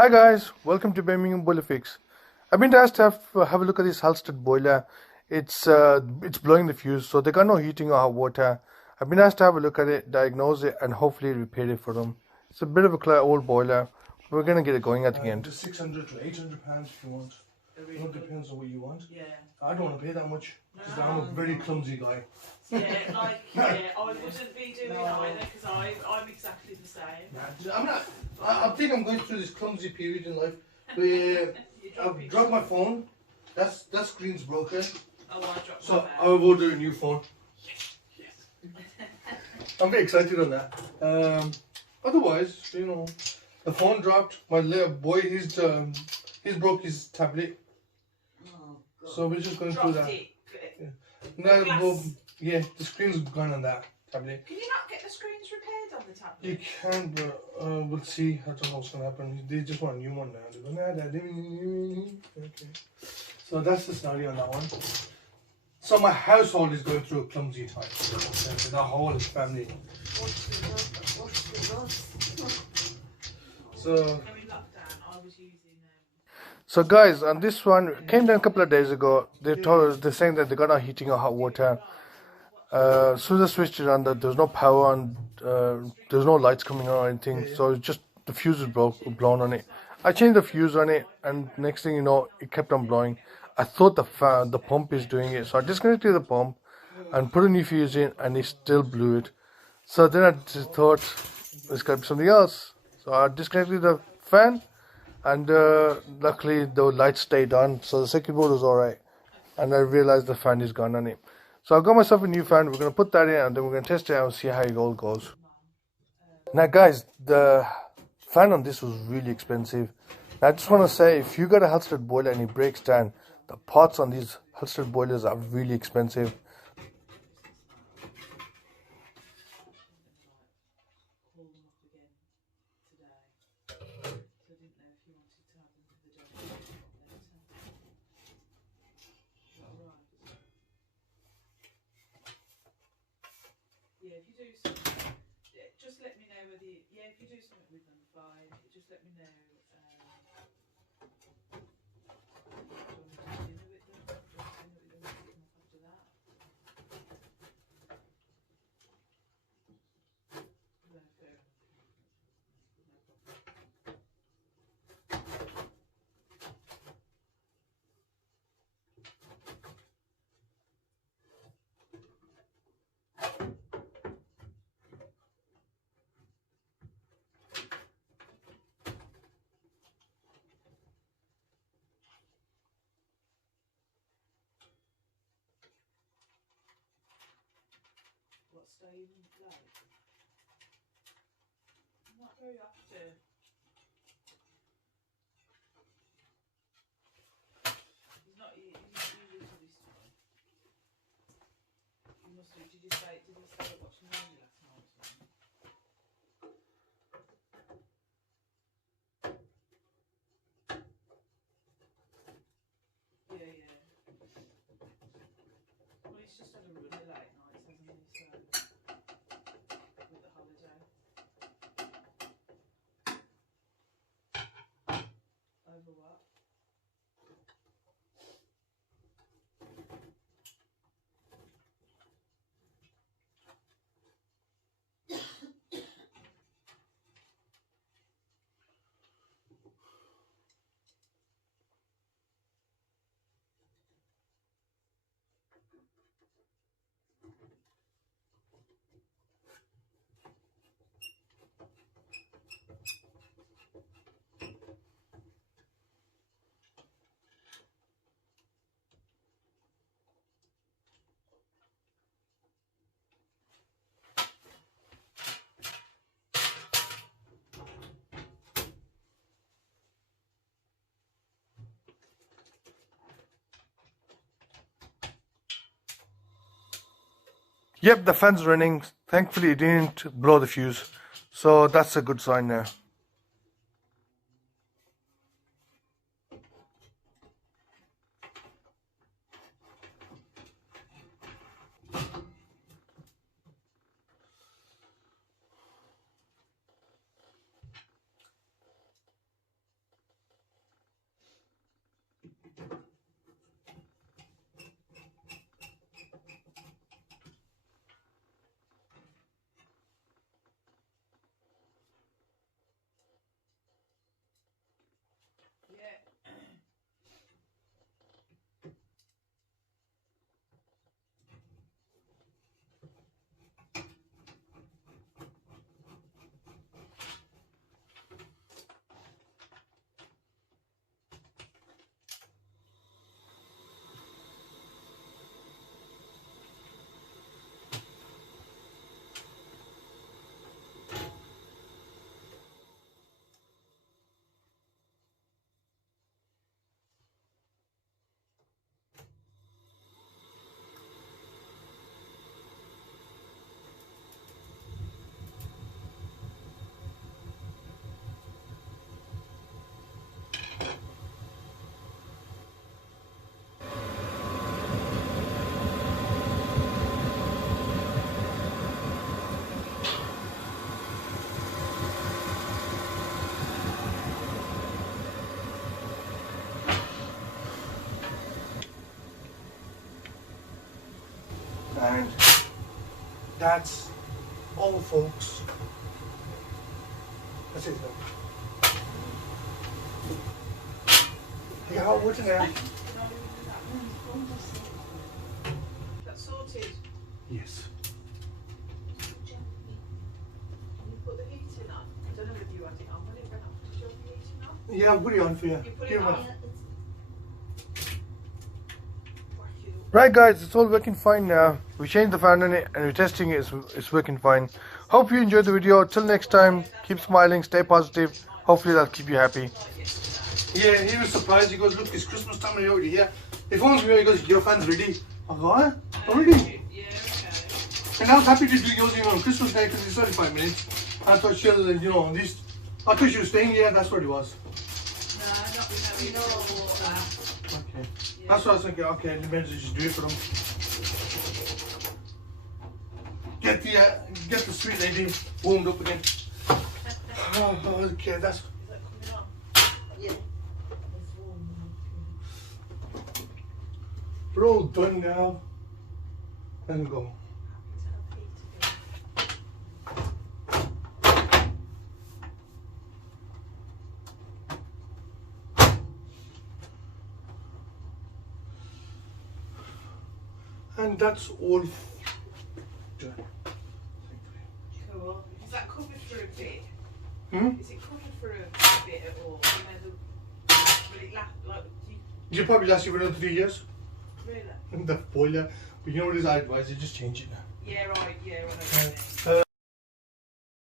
Hi guys, welcome to Birmingham Boiler Fix. I've been asked to have a look at this Halstead boiler. It's blowing the fuse, so they got no heating or hot water. I've been asked to have a look at it, diagnose it, and hopefully repair it for them. It's a bit of a old boiler. We're gonna get it going at the end. Just 600 to 800 pounds if you want. It all depends on what you want. Yeah. I don't want to pay that much because I'm a very clumsy guy. I wouldn't be doing either because I'm exactly the same. I'm not. I think I'm going through this clumsy period in life where I've dropped my phone. That screen's broken. Oh, I dropped so I will order a new phone. Yes. I'm very excited on that. Otherwise, the phone dropped. My little boy, he's broke his tablet. Oh, God. So we're just going through that. Yeah, the screen's gone on that tablet. Can you not get the screens repaired on the tablet? You can, but we'll see. I don't know what's going to happen. They just want a new one now. They go, nah, Dad. Okay. So that's the scenario on that one. So my household is going through a clumsy time. The whole family. So guys, on this one, came down a couple of days ago. They're saying that they got no heating or hot water. As soon as I switched it on, there's no power on, there's no lights coming on or anything. So it's just the fuse was blown on it. I changed the fuse on it, and next thing you know, it kept on blowing. I thought the pump is doing it, so I disconnected the pump and put a new fuse in, and it still blew it. So then I just thought it's got to be something else. So I disconnected the fan, and luckily the lights stayed on, so the circuit board was alright. And I realized the fan is gone on it. So I got myself a new fan. We're going to put that in, and then we're going to test it out and see how it all goes. Now guys, the fan on this was really expensive. Now, I just want to say, if you got a Halstead boiler and it breaks down, the parts on these Halstead boilers are really expensive. Yeah, if you do something, just let me know whether if you do something with them, fine. Just let me know. Staying late? Not very often. He's not usually to this time. You must do. Did you stay watching movie last night? Yeah. Well, he's just had a really late night, hasn't he? So. Over what? Yep, the fan's running. Thankfully, it didn't blow the fuse. So that's a good sign now. And that's all, folks. That's it. You got hot water now? That's sorted. Yes. Can you put the heating on? I don't know if you had it on when it went off. Did you have the heating on? Yeah, I'll put it on for you. You put it Give it on? on. Right guys, it's all working fine now. We changed the fan on it and we're testing it, it's working fine. Hope you enjoyed the video. Till next time, keep smiling, stay positive. Hopefully that'll keep you happy. Yeah, he was surprised. He goes, look, it's Christmas time and you're already here. He phones me, he goes, your fan's ready. I go, huh? Already? Yeah, okay. And I was happy to do yours on Christmas Day because it's only 5 minutes. I thought she'll, at least, I thought she was staying here, that's what it was. No, not with no water. Okay. That's what I was thinking, okay, the men just do it for them. Get the sweet lady warmed up again. Oh, okay, that's. Is that coming on? Yeah. We're all done now. Then go. And that's all done. Cool. Is that covered for a bit? Hmm? Is it covered for a bit at all? You know, will it last, like, You'll probably last you for another 3 years. really? The boiler. But you know what it is, I advise you just change it now. Yeah, right, yeah, I know what you mean.